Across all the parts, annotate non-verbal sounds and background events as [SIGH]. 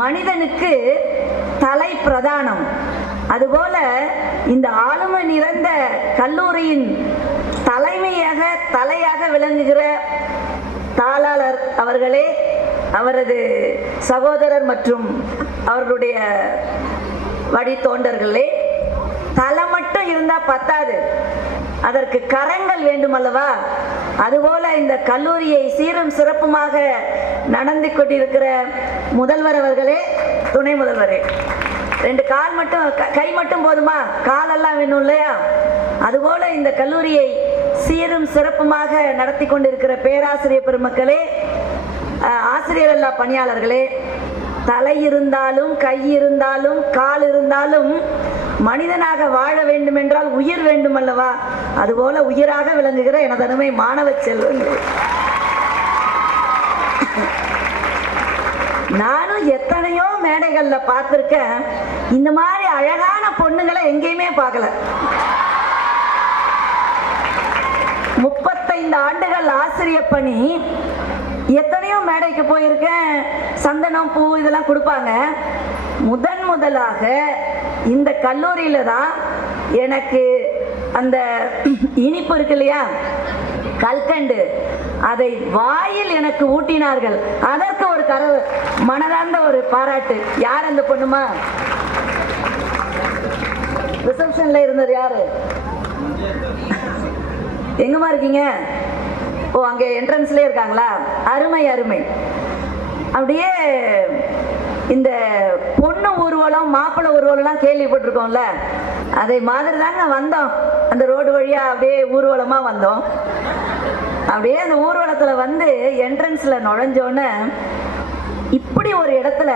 மனிதனுக்கு தலை பிரதானம். அதுபோல இந்த ஆளுமை நிறைந்த கல்லூரியின் தலைமையாக தலையாக விளங்குகிற தாளாளர் அவர்களே அவரது சகோதரர் மற்றும் அவர்களுடைய வழித்தோண்டர்களே தலை மட்டும் இருந்தா பத்தாது. அதற்கு கரங்கள் வேண்டும் அல்லவா அதுபோல இந்த கல்லூரியை சீரும் சிறப்புமாக நடந்து கொண்டிருக்கிற முதல்வர் அவர்களே துணை முதல்வரே. ரெண்டு கால் மட்டும் க- கை மட்டும் போதுமா? காலெல்லாம் வேணும் இல்லையா? அதுபோல இந்த கல்லூரியை சீரும் சிறப்புமாக நடத்தி கொண்டிருக்கிற பேராசிரியர் பெருமக்களே ஆசிரியர் அல்லா பணியாளர்களே தலை இருந்தாலும் கை இருந்தாலும் கால் இருந்தாலும் மனிதனாக வாழ வேண்டும் என்றால் உயிர் வேண்டும் அல்லவா அதுபோல உயிராக விளங்குகிற எனதருமை மாணவ செல்வங்கள். நானும் எத்தனையோ மேடைகள்ல பார்த்துருக்கேன். இந்த மாதிரி அழகான பொண்ணுங்களை எங்கேயுமே பார்க்கல. முப்பத்தைந்து ஆண்டுகள் ஆசிரியர் பணி. எத்தனையோ மேடைக்கு போயிருக்கேன். சந்தனம் பூ இதெல்லாம் கொடுப்பாங்க. முத முதலாக இந்த கல்லூரியில் தான் எனக்கு அந்த இனிப்பு இருக்கு இல்லையா? கல்கண்டு. அதை வாயில் எனக்கு ஊட்டினார்கள். அதற்கு ஒரு கரவு மனதார்ந்த ஒரு பாராட்டு. யார் அந்த பொண்ணுமா? ரிசப்ஷன்ல இருந்தது யாரு? எங்கம்மா இருக்கீங்க? ஓ அங்கே என்ட்ரன்ஸ்லேயே இருக்காங்களா? அருமை அருமை. அப்படியே இந்த பொண்ணு ஊர்வலம் மாப்பிள்ளை ஊர்வலம்லாம் கேள்விப்பட்டிருக்கோம்ல. அதை மாதிரி தாங்க வந்தோம். அந்த ரோடு வழியாக அப்படியே ஊர்வலமாக வந்தோம். அப்படியே அந்த ஊர்வலத்தில் வந்து என்ட்ரன்ஸில் நுழைஞ்சோன்னு இப்படி ஒரு இடத்துல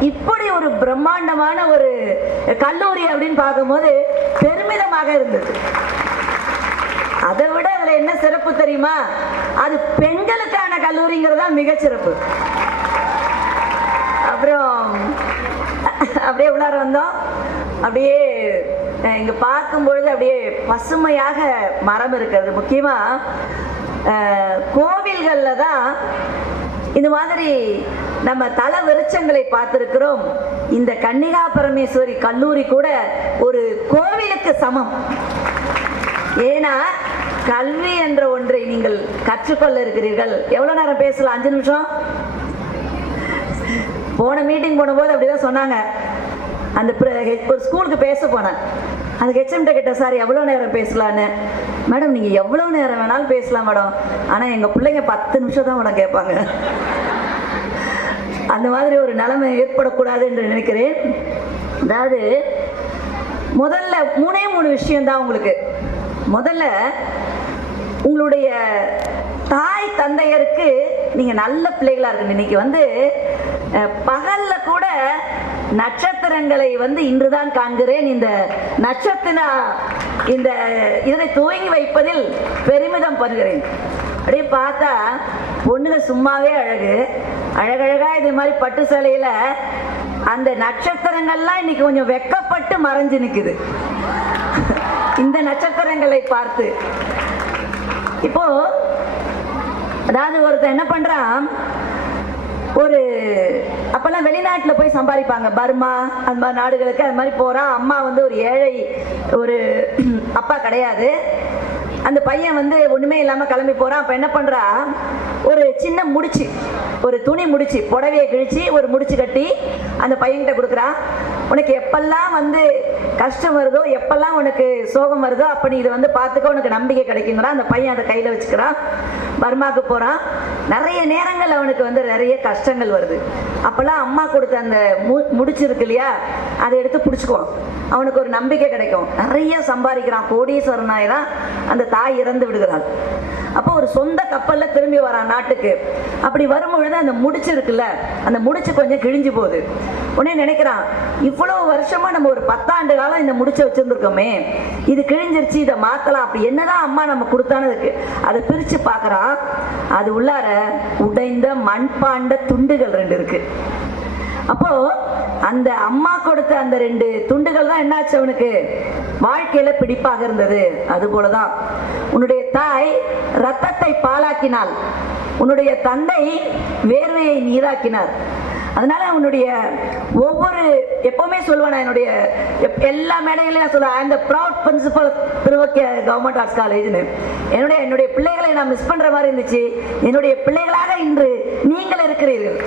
இப்படி ஒரு பிரம்மாண்டமான ஒரு கல்லூரி அப்படின்னு பார்க்கும்போது பெருமிதமாக இருந்தது. அதை விட அதில் என்ன சிறப்பு தெரியுமா? அது பெண்களுக்கான கல்லூரிங்கிறது தான் மிகச்சிறப்பு. அப்புறம் அப்படியே உள்ளார வந்தோம். அப்படியே இங்கே பார்க்கும்பொழுது அப்படியே பசுமையாக மரம் இருக்கிறது முக்கியமாக கோவில்களில் தான் இந்த மாதிரி நம்ம தல விருச்சங்களை பார்த்துருக்கிறோம். இந்த கன்னிகா பரமேஸ்வரி கல்லூரி கூட ஒரு கோவிலுக்கு சமம். ஏன்னா கல்வி என்ற ஒன்றை நீங்கள் கற்றுக்கொள்ள இருக்கிறீர்கள். எவ்வளோ நேரம் பேசலாம்? அஞ்சு நிமிஷம்? போன மீட்டிங் போனபோது அப்படிதான் சொன்னாங்க. அந்த ஒரு ஸ்கூலுக்கு பேச போனேன். அதுக்கு ஹெச்எம்கிட்ட கிட்ட சார் எவ்வளோ நேரம் பேசலான்னு? மேடம் நீங்கள் எவ்வளோ நேரம் வேணாலும் பேசலாம் மேடம். ஆனால் எங்கள் பிள்ளைங்க பத்து நிமிஷம் தான் மேடம் கேட்பாங்க. அந்த மாதிரி ஒரு நிலைமை ஏற்படக்கூடாது என்று நினைக்கிறேன். அதாவது முதல்ல மூணே மூணு விஷயம்தான் உங்களுக்கு. முதல்ல உங்களுடைய தாய் தந்தையருக்கு நீங்கள் நல்ல பிள்ளைகளாக இருக்கணும். இன்னைக்கு வந்து பகல்ல கூட நட்சத்திரங்களை வந்து இன்றுதான் காண்கிறேன். இந்த நட்சத்திர இந்த இதனை துவங்கி வைப்பதில் பெருமிதம் படுகிறேன். அப்படியே பார்த்தா பொண்ணுங்க சும்மாவே அழகு. அழகழகா இது மாதிரி பட்டு சேலையில அந்த நட்சத்திரங்கள்லாம் இன்னைக்கு கொஞ்சம் வெக்கப்பட்டு மறைஞ்சு நிற்குது இந்த நட்சத்திரங்களை பார்த்து. இப்போ அதாவது ஒருத்தன் என்ன பண்றான்? ஒரு அப்பெல்லாம் வெளிநாட்டில் போய் சம்பாதிப்பாங்க. பர்மா அந்த மாதிரி நாடுகளுக்கு அது மாதிரி போகிறா அம்மா வந்து ஒரு ஏழை ஒரு [CLEARS THROAT] அப்பா கிடையாது. அந்த பையன் வந்து ஒன்றுமே இல்லாமல் கிளம்பி போகிறான் அப்போ என்ன பண்ணுறா ஒரு சின்ன முடிச்சு ஒரு துணி முடிச்சு புடவையை கிழிச்சு ஒரு முடிச்சு கட்டி அந்த பையன்கிட்ட கொடுக்குறா. உனக்கு எப்பெல்லாம் வந்து கஷ்டம் வருதோ எப்பெல்லாம் உனக்கு சோகம் வருதோ அப்போ நீ இதை வந்து பார்த்துக்க. உனக்கு நம்பிக்கை கிடைக்குங்கிறான் அந்த பையன் அதை கையில் வச்சுக்கிறான். பர்மாக்கு போகிறான் நிறைய நேரங்கள் அவனுக்கு வந்து நிறைய கஷ்டங்கள் வருது. அப்போல்லாம் அம்மா கொடுத்த அந்த மு- முடிச்சிருக்கு இல்லையா? அதை எடுத்து பிடிச்சிக்குவான். அவனுக்கு ஒரு நம்பிக்கை கிடைக்கும். நிறைய சம்பாதிக்கிறான். கோடீஸ்வரன் ஆயிரம் அந்த தாய் இறந்து விடுகிறாள். அப்போ ஒரு சொந்த கப்பலில் திரும்பி வரான் நாட்டுக்கு. அப்படி வரும்பொழுது அந்த முடிச்சு இருக்குல்ல அந்த முடிச்சு கொஞ்சம் கிழிஞ்சு போகுது. உடனே நினைக்கிறான் இவ்வளோ வருஷமா நம்ம ஒரு பத்தாண்டு காலம் இந்த முடிச்ச வச்சுருந்துருக்கோமே. இது கிழிஞ்சிருச்சு இதை மாற்றலாம் அப்படி என்னதான் அம்மா நம்ம கொடுத்தானதுக்கு அதை பிரித்து பார்க்குறான் அது உள்ளார உடைந்த மண்பாண்ட துண்டுகள் ரெண்டு இருக்கு. அப்போ அந்த அம்மா கொடுத்த அந்த ரெண்டு துண்டுகள் தான் என்னாச்சு அவனுக்கு? வாழ்க்கையில பிடிப்பாக இருந்தது. அது போலதான். உன்னுடைய தாய் ரத்தத்தை பாலாக்கினாள் உன்னுடைய தந்தை வேர்வையை நீராக்கினார். அதனால உன்னுடைய ஒவ்வொரு எப்பவுமே சொல்லுவேன் நான் என்னுடைய எப்- எல்லா மேடைகளையும் நான் சொல்லுவேன். அந்த ப்ரௌட் பிரின்சிபல் திருவக்கிய கவர்மெண்ட் ஆர்ட்ஸ் காலேஜ்னு என்னுடைய என்னுடைய பிள்ளைகளை நான் மிஸ் பண்ற மாதிரி இருந்துச்சு. என்னுடைய பிள்ளைகளாக இன்று நீங்கள் இருக்கிறீர்கள்.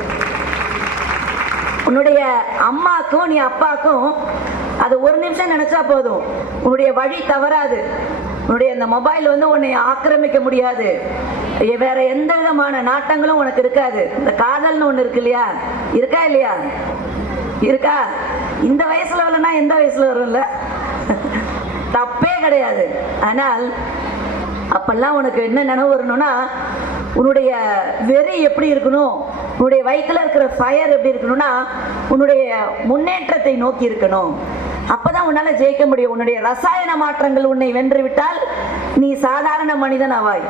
உன்னுடைய அம்மாக்கும் நீ அப்பாக்கும் அது ஒரு நிமிஷம் நினைச்சா போதும். உன்னுடைய வழி தவறாது. உன்னுடைய இந்த மொபைல் வந்து உன்னை ஆக்கிரமிக்க முடியாது. வேற எந்த விதமான நாட்டங்களும் உனக்கு இருக்காது. இந்த காதல்னு ஒண்ணு இருக்கு இல்லையா? இருக்கா இல்லையா? இருக்கா? இந்த வயசுல வரலன்னா எந்த வயசுல வரும்ல? தப்பே கிடையாது. ஆனால் அப்பெல்லாம் உனக்கு என்ன நினைவு வரணும்னா உன்னுடைய வெறி எப்படி இருக்கணும்? உன்னுடைய வயிற்றுல இருக்கிற ஃபயர் எப்படி இருக்கணும்னா உன்னுடைய முன்னேற்றத்தை நோக்கி இருக்கணும். அப்பதான் உன்னால ஜெயிக்க முடியும். உன்னுடைய ரசாயன மாற்றங்கள் உன்னை வென்று விட்டால் நீ சாதாரண மனிதன் ஆவாய்.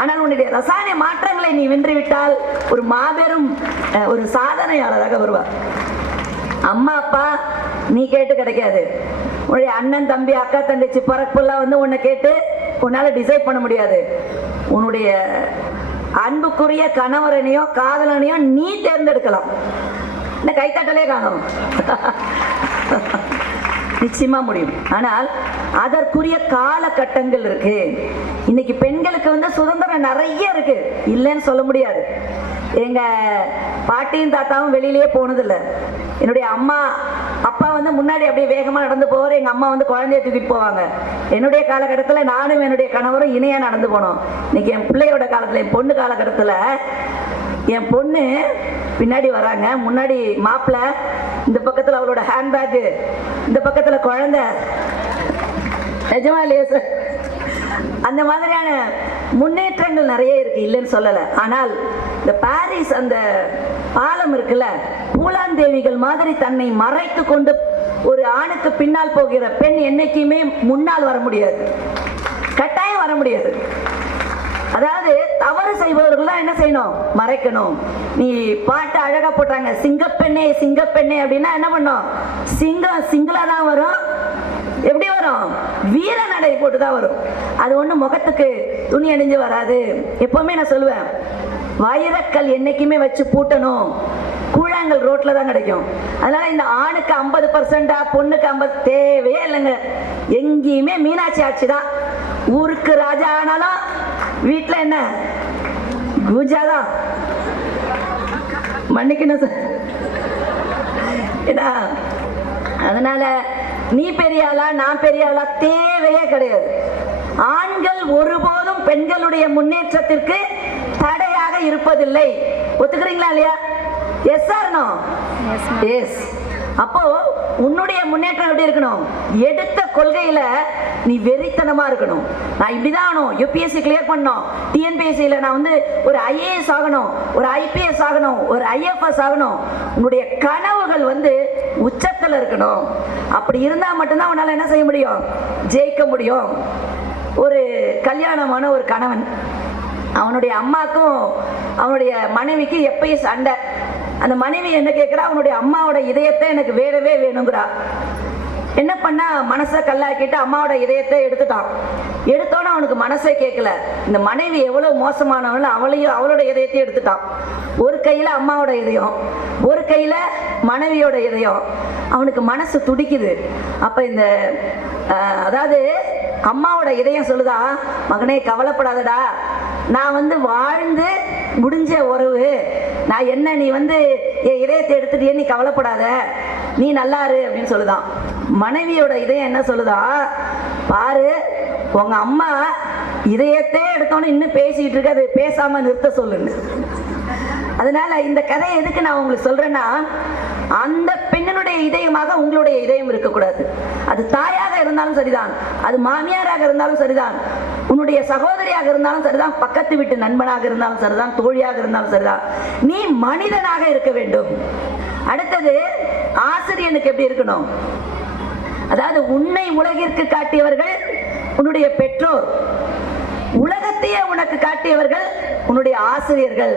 ஆனால் உன்னுடைய ரசாயன மாற்றங்களை நீ வென்று விட்டால் ஒரு மாபெரும் ஒரு சாதனையாளராக வருவார் அம்மா அப்பா நீ கேட்டு கிடைக்காது. உன்னுடைய அண்ணன் தம்பி அக்கா தங்கச்சி பிறப்புலாம் வந்து உன்னை கேட்டு உன்னால் டிசைட் பண்ண முடியாது. உன்னுடைய அன்புக்குரிய கணவரனையோ காதலனையோ நீ தேர்ந்தெடுக்கலாம். இந்த கைத்தட்டலே காணும். நிச்சயமா முடியும். ஆனால் அதற்குரிய காலகட்டங்கள் இருக்கு. இன்னைக்கு பெண்களுக்கு வந்து சுதந்திரம் நிறைய இருக்கு. இல்லைன்னு சொல்ல முடியாது. எங்கள் பாட்டியும் தாத்தாவும் வெளியிலேயே போனதில்லை. என்னுடைய அம்மா அப்பா வந்து முன்னாடி அப்படியே வேகமாக நடந்து போவார். எங்கள் அம்மா வந்து குழந்தைய தூக்கிட்டு போவாங்க. என்னுடைய காலகட்டத்தில் நானும் என்னுடைய கணவரும் இணையாக நடந்து போனோம். இன்னைக்கு என் பிள்ளையோட காலத்தில் என் பொண்ணு காலகட்டத்தில் என் பொண்ணு பின்னாடி வராங்க. முன்னாடி மாப்பிள்ளை இந்த பக்கத்தில் அவளோட ஹேண்ட்பேக்கு இந்த பக்கத்தில் குழந்த. நிஜமா இல்லையா சார் அந்த மாதிரியான முன்னேற்றங்கள் நிறைய இருக்கு இல்லைன்னு சொல்லலை. ஆனால் இந்த பாரிஸ் அந்த பாலம் இருக்குல்ல பூலாந்தேவிகள் மாதிரி தன்னை மறைத்து கொண்டு ஒரு ஆணுக்கு பின்னால் போகிற பெண் என்னைக்குமே முன்னால் வர முடியாது. கட்டாயம் வர முடியாது. அதாவது தவறு செய்பவர்கள்லாம் என்ன செய்யணும்? மறைக்கணும். நீ பாட்டு அழகா போட்டாங்க சிங்கப்பெண்ணே சிங்கப்பெண்ணே அப்படின்னா என்ன பண்ணும் சிங்கம் சிங்கிளா தான் வரும். வரும் வீர நடை போட்டு தான் வரும். அது ஒண்ணு முகத்துக்கு துணி அணிஞ்சு வராது. எப்பவுமே நான் சொல்லுவேன் வைரக்கல் என்னைக்குமே வச்சு பூட்டணும். கூழாங்கல் ரோட்ல தான் கிடைக்கும். அதனால இந்த ஆணுக்கு ஐம்பது பர்சன்டா பொண்ணுக்கு ஐம்பது தேவையே இல்லைங்க. எங்கேயுமே மீனாட்சி ஆட்சி தான். ஊருக்கு ராஜா ஆனாலும் வீட்டுல என்ன? பூஜாதான் மன்னிக்கணும் சார். ஏன்னா அதனால நீ பெரிய ஆளா நான் பெரிய ஆளா தேவையே கிடையாது. ஆண்கள் ஒருபோதும் பெண்களுடைய முன்னேற்றத்திற்கு தடையாக இருப்பதில்லை. ஒத்துக்கிறீங்களா இல்லையா? எஸ் நோ எஸ் அப்போ உன்னுடைய முன்னேற்றம் எப்படி இருக்கணும்? எடுத்த கொள்கையில நீ வெறித்தனமா இருக்கணும். நான் இப்படிதான் ஆகணும். யூபிஎஸ்சி கிளியர் பண்ணணும் டிஎன்பிஎஸ்சியில நான் வந்து ஒரு ஐஏஎஸ் ஆகணும். ஒரு ஐபிஎஸ் ஆகணும். ஒரு ஐஎஃப்எஸ் ஆகணும். உன்னுடைய கனவுகள் வந்து உச்சத்தில் இருக்கணும். அப்படி இருந்தால் மட்டும்தான் அவனால் என்ன செய்ய முடியும்? ஜெயிக்க முடியும். ஒரு கல்யாணமான ஒரு கணவன். அவனுடைய அம்மாக்கும் அவனுடைய மனைவிக்கு எப்பயும் சண்டை. அந்த மனைவி என்ன கேட்குறா? அவனுடைய அம்மாவோட இதயத்தை எனக்கு வேறவே வேணுங்கிறா. என்ன பண்ணா மனசை கல்லாக்கிட்டு அம்மாவோட இதயத்தை எடுத்துட்டான். எடுத்தோன்னே அவனுக்கு மனசே கேட்கல இந்த மனைவி எவ்வளவு மோசமானவள் அவளையும் அவளோட இதயத்தையும் எடுத்துட்டான். ஒரு கையில அம்மாவோட இதயம் ஒரு கையில மனைவியோட இதயம். அவனுக்கு மனசு துடிக்குது. அப்ப இந்த அதாவது அம்மாவோட இதயம் சொல்லுதா மகனே கவலைப்படாதடா. நான் வந்து வாழ்ந்து முடிஞ்ச உறவு. நான் என்ன நீ வந்து என் இதயத்தை எடுத்துட்டியே நீ கவலைப்படாத. நீ நல்லாரு அப்படின்னு சொல்லுதான். மனைவியோட இதயம் என்ன சொல்லுதா? பாரு உங்க அம்மா இதயத்தே எடுத்தோன்னு இன்னும் பேசிட்டு இருக்கு அது பேசாம நிறுத்த சொல்லுங்க அதனால இந்த கதையை எதுக்கு நான் உங்களுக்கு சொல்றேன்னா அந்த பெண்ணினுடைய இதயமாக உங்களுடைய இதயம் இருக்கக்கூடாது. அது தாயாக இருந்தாலும் சரிதான். அது மாமியாராக இருந்தாலும் சரிதான். உன்னுடைய சகோதரியாக இருந்தாலும் சரிதான். பக்கத்து வீட்டு நண்பனாக இருந்தாலும் சரிதான். தோழியாக இருந்தாலும் சரிதான். நீ மனிதனாக இருக்க வேண்டும். அடுத்தது ஆசிரியனுக்கு எப்படி இருக்கணும்? அதாவது உன்னை உலகிற்கு காட்டியவர்கள் உன்னுடைய பெற்றோர். உலகத்தையே உனக்கு காட்டியவர்கள் உன்னுடைய ஆசிரியர்கள்.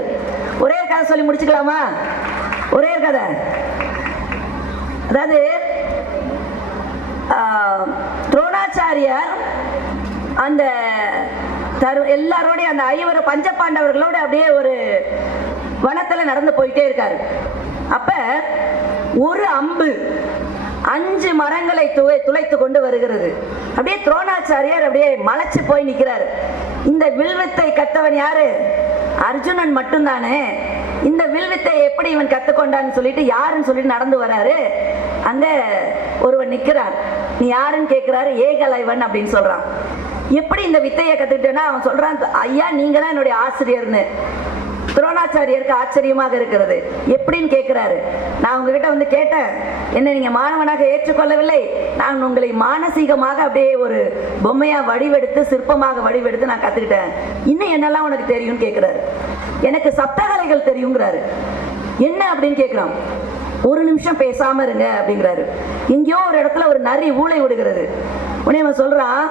ஒரே கதை சொல்லி முடிச்சுக்கலாமா? ஒரே கதை. அதாவது துரோணாச்சாரியார் அந்த தரு எல்லாரோடைய அந்த ஐவர பஞ்சபாண்டவர்களோட அப்படியே ஒரு வனத்தில் நடந்து போயிட்டே இருக்காரு. அப்போ ஒரு அம்பு அஞ்சு மரங்களை துவை துளைத்து கொண்டு வருகிறது. அப்படியே துரோணாச்சாரியார் அப்படியே மலைச்சு போய் நிற்கிறார் இந்த வில்வித்தை கத்தவன் யாரு? அர்ஜுனன் மட்டும்தானே. இந்த வில்வித்தை எப்படி இவன் கத்துக்கொண்டான்னு சொல்லிட்டு யாருன்னு சொல்லிட்டு நடந்து வராரு. அங்க ஒருவன் நிற்கிறான் நீ யாருன்னு கேட்கிறாரு ஏகலைவன் அப்படின்னு சொல்றான். எப்படி இந்த வித்தையை கத்துக்கிட்டேன்னா அவன் சொல்றான் ஐயா நீங்க தான் என்னுடைய ஆசிரியர்னு. துரோணாச்சாரியருக்கு ஆச்சரியமாக இருக்கிறது. எப்படின்னு கேட்கிறாரு நான் உங்ககிட்ட வந்து கேட்டேன். என்ன நீங்க மாணவனாக ஏற்றுக்கொள்ளவில்லை. நான் உங்களை மானசீகமாக அப்படியே ஒரு பொம்மையா வடிவெடுத்து சிற்பமாக வடிவெடுத்து நான் கத்துக்கிட்டேன். இன்னும் என்னெல்லாம் உனக்கு தெரியும்னு கேட்கிறாரு எனக்கு சப்தகலைகள் தெரியுங்கிறாரு. என்ன அப்படின்னு கேட்கிறான் ஒரு நிமிஷம் பேசாம இருங்க அப்படிங்கிறாரு. எங்கேயோ ஒரு இடத்துல ஒரு நரி ஊளை விடுகிறது. உடனே அவன் சொல்றான்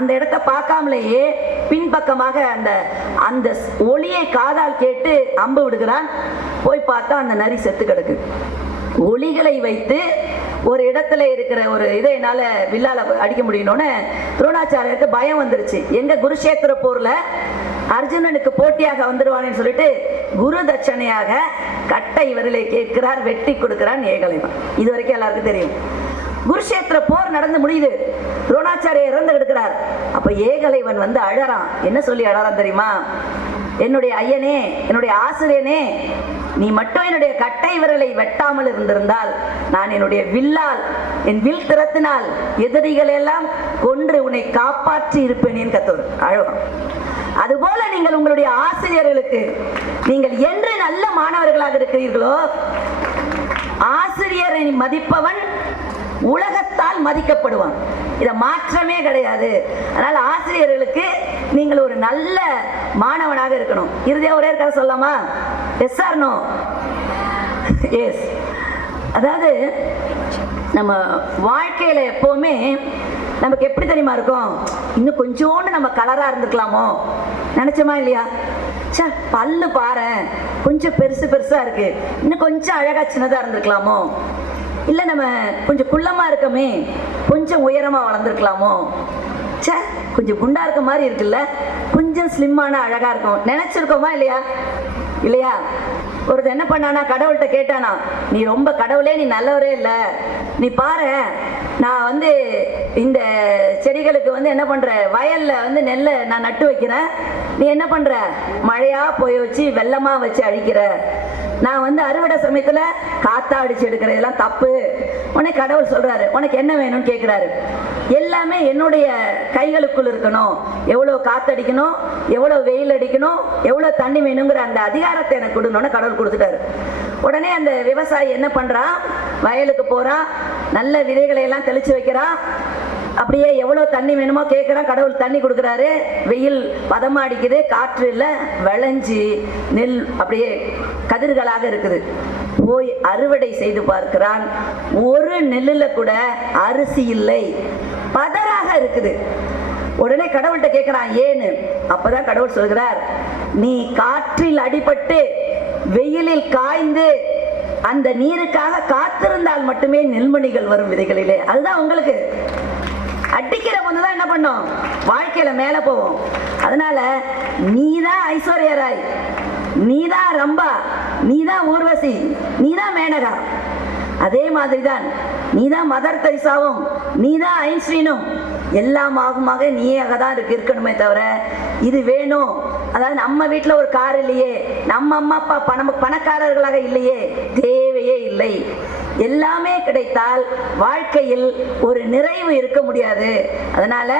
அந்த இடத்த பார்க்காமலேயே பின்பக்கமாக அந்த அந்த ஒளியை காதால் கேட்டு அம்பு விடுகிறான். போய் பார்த்தா அந்த நரி செத்து கிடக்கு. ஒளிகளை வைத்து ஒரு இடத்துல இருக்கிற ஒரு இதை என்னால் வில்லால அடிக்க முடியணும்னு துரோணாச்சாரியருக்கு பயம் வந்துருச்சு. எங்க குருஷேத்திர போர்ல அர்ஜுனனுக்கு போட்டியாக வந்துடுவானேன்னு சொல்லிட்டு குரு தட்சணையாக கட்டை விரலை கேட்கிறார் வெட்டி கொடுக்கிறான் ஏகலைவன். இது வரைக்கும் எல்லாருக்கும் தெரியும். குருஷேத்திர போர் நடந்து முடியுது. துரோணாச்சாரிய இறந்து கிடக்கிறார் அப்ப ஏகலைவன் வந்து அழறான். என்ன சொல்லி அழறான் தெரியுமா? என்னுடைய ஐயனே என்னுடைய ஆசிரியனே நீ மட்டும் என்னுடைய கட்டை விரலை வெட்டாமல் இருந்திருந்தால் நான் என்னுடைய வில்லால் என் வில் திறத்தினால் எதிரிகள் எல்லாம் கொன்று உன்னை காப்பாற்றி இருப்பேனேன்னு கத்தோர் அழகம் அதுபோல நீங்கள் உங்களுடைய ஆசிரியர்களுக்கு நீங்கள் என்று நல்ல மாணவர்களாக இருக்கிறீர்களோ ஆசிரியரை மதிப்பவன் உலகத்தால் மதிக்கப்படுவான். இதை மாற்றமே கிடையாது. அதனால் ஆசிரியர்களுக்கு நீங்கள் ஒரு நல்ல மாணவனாக இருக்கணும். இறுதியாக ஒரே கதை சொல்லலாமா? எஸ் ஆர் நோ எஸ் அதாவது நம்ம வாழ்க்கையில் எப்போவுமே நமக்கு எப்படி தெரியுமா இருக்கும்? இன்னும் கொஞ்சோண்டு நம்ம கலராக இருந்துக்கலாமோ? நினச்சோமா இல்லையா? சே பல்லு பாரு கொஞ்சம் பெருசு பெருசாக இருக்குது இன்னும் கொஞ்சம் அழகாக சின்னதாக இருந்திருக்கலாமோ இல்லை நம்ம கொஞ்சம் குள்ளமா இருக்கமே கொஞ்சம் உயரமாக வளர்ந்துருக்கலாமோ? ச்சே கொஞ்சம் குண்டா இருக்க மாதிரி இருக்குல்ல? கொஞ்சம் ஸ்லிம்மான அழகா இருக்கும். நினைச்சிருக்கோமா இல்லையா? இல்லையா? ஒருத்தர் என்ன பண்ணானா கடவுள்கிட்ட கேட்டானா நீ ரொம்ப கடவுளே நீ நல்லவரே இல்லை. நீ பாரு நான் வந்து இந்த செடிகளுக்கு வந்து என்ன பண்ணுற வயலில் வந்து நெல்லை நான் நட்டு வைக்கிறேன். நீ என்ன பண்ணுற மழையாக போய் வச்சு வெள்ளமாக வச்சு அழிக்கிற. நான் வந்து அறுவடை சமயத்துல காத்தா அடிச்சு எடுக்கிறதெல்லாம் தப்பு. உனக்கு கடவுள் சொல்றாரு. உனக்கு என்ன வேணும்னு கேட்கிறாரு எல்லாமே என்னுடைய கைகளுக்குள் இருக்கணும். எவ்வளவு காத்தடிக்கணும் எவ்வளவு வெயில் அடிக்கணும் எவ்வளவு தண்ணி வேணுங்கிற அந்த அதிகாரத்தை எனக்கு கொடுக்கணும்னு கடவுள் கொடுத்துட்டாரு. உடனே அந்த விவசாயி என்ன பண்றான் வயலுக்கு போறான் நல்ல விதைகளை எல்லாம் தெளிச்சு வைக்கிறான் அப்படியே எவ்வளவு தண்ணி வேணுமோ கேட்குறான் கடவுள் தண்ணி கொடுக்குறாரு. வெயில் பதமா அடிக்குது காற்று இல்லை விளைஞ்சி நெல். அப்படியே கதிர்களாக இருக்குது. போய் அறுவடை செய்து பார்க்கிறான். ஒரு நெல்லில் கூட அரிசி இல்லை. பதராக இருக்குது. உடனே கடவுள்கிட்ட கேட்கிறான் ஏன்னு? அப்பதான் கடவுள் சொல்கிறார் நீ காற்றில் அடிபட்டு வெயிலில் காய்ந்து அந்த நீருக்காக காத்திருந்தால் மட்டுமே நெல்மணிகள் வரும் விதைகளிலே. அதுதான் உங்களுக்கு. அடிக்கிற போது தான் என்ன பண்ணும்? வாழ்க்கையில மேல போவோம் அதனால நீதான் ஐஸ்வர்யராய். நீதான் ரம்பா நீதான் ஊர்வசி நீதான் மேனகா. அதே மாதிரி தான் நீதான் மதர் தைசாவும் நீதான் ஐன்ஸ்டீனும். எல்லாம் ஆகுமாக நீயாக தான் இருக்கு இருக்கணுமே தவிர இது வேணும். அதாவது நம்ம வீட்டில் ஒரு கார் இல்லையே நம்ம அம்மா அப்பா பணம் பணக்காரர்களாக இல்லையே தேவையே இல்லை. எல்லாமே கிடைத்தால் வாழ்க்கையில் ஒரு நிறைவு இருக்க முடியாது. அதனால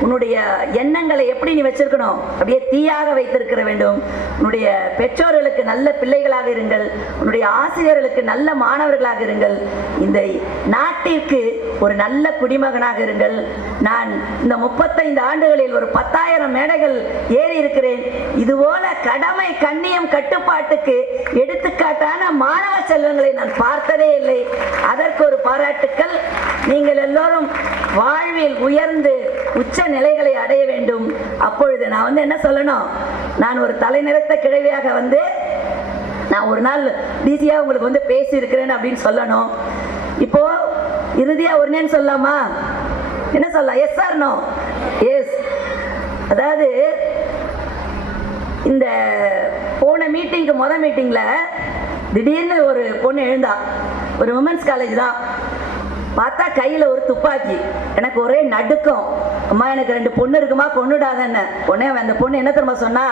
உன்னுடைய எண்ணங்களை எப்படி நீ வச்சிருக்கணும்? அப்படியே தீயாக வைத்திருக்கிற வேண்டும். உன்னுடைய பெற்றோர்களுக்கு நல்ல பிள்ளைகளாக இருங்கள். உன்னுடைய ஆசிரியர்களுக்கு நல்ல மாணவர்களாக இருங்கள். இந்த நாட்டிற்கு ஒரு நல்ல குடிமகனாக இருங்கள். நான் இந்த முப்பத்தைந்து ஆண்டுகளில் ஒரு பத்தாயிரம் மேடைகள் ஏறி இருக்கிறேன். இதுபோல கடமை கண்ணியம் கட்டுப்பாட்டுக்கு எடுத்துக்காட்டான மாணவ செல்வங்களை நான் பார்த்ததே இல்லை. அதற்கு ஒரு பாராட்டுக்கள். நீங்கள் எல்லோரும் வாழ்வில் உயர்ந்து உச்ச நிலைகளை அடைய வேண்டும். அப்பொழுது நான் வந்து என்ன சொல்லணும்? நான் ஒரு தலைநிறத்த கிழவியாக வந்து நான் ஒரு நாள் ஈஸியாக உங்களுக்கு வந்து பேசி இருக்கிறேன் அப்படின்னு சொல்லணும். இப்போ இறுதியாக ஒரு சொல்லலாமா? என்ன சொல்லலாம்? எஸ் ஆர் நோ எஸ் அதாவது இந்த போன மீட்டிங்க்கு முத மீட்டிங்கில் திடீர்னு ஒரு பொண்ணு எழுந்தா. ஒரு உமன்ஸ் காலேஜ் தான். பார்த்தா கையில் ஒரு துப்பாக்கி. எனக்கு ஒரே நடுக்கம். அம்மா எனக்கு ரெண்டு பொண்ணு இருக்குமா? கொண்டுடாதன்னு உடனே அவன் அந்த பொண்ணு என்ன திரும்ப சொன்னா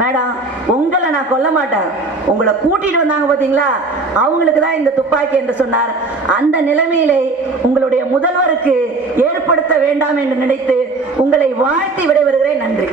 மேடம் உங்களை நான் கொல்ல மாட்டேன். உங்களை கூட்டிட்டு வந்தாங்க பார்த்தீங்களா அவங்களுக்கு தான் இந்த துப்பாக்கி என்று சொன்னார். அந்த நிலைமையிலே உங்களுடைய முதல்வருக்கு ஏற்படுத்த வேண்டாம் என்று நினைத்து உங்களை வாழ்த்தி விடைபெறுகிறேன். நன்றி.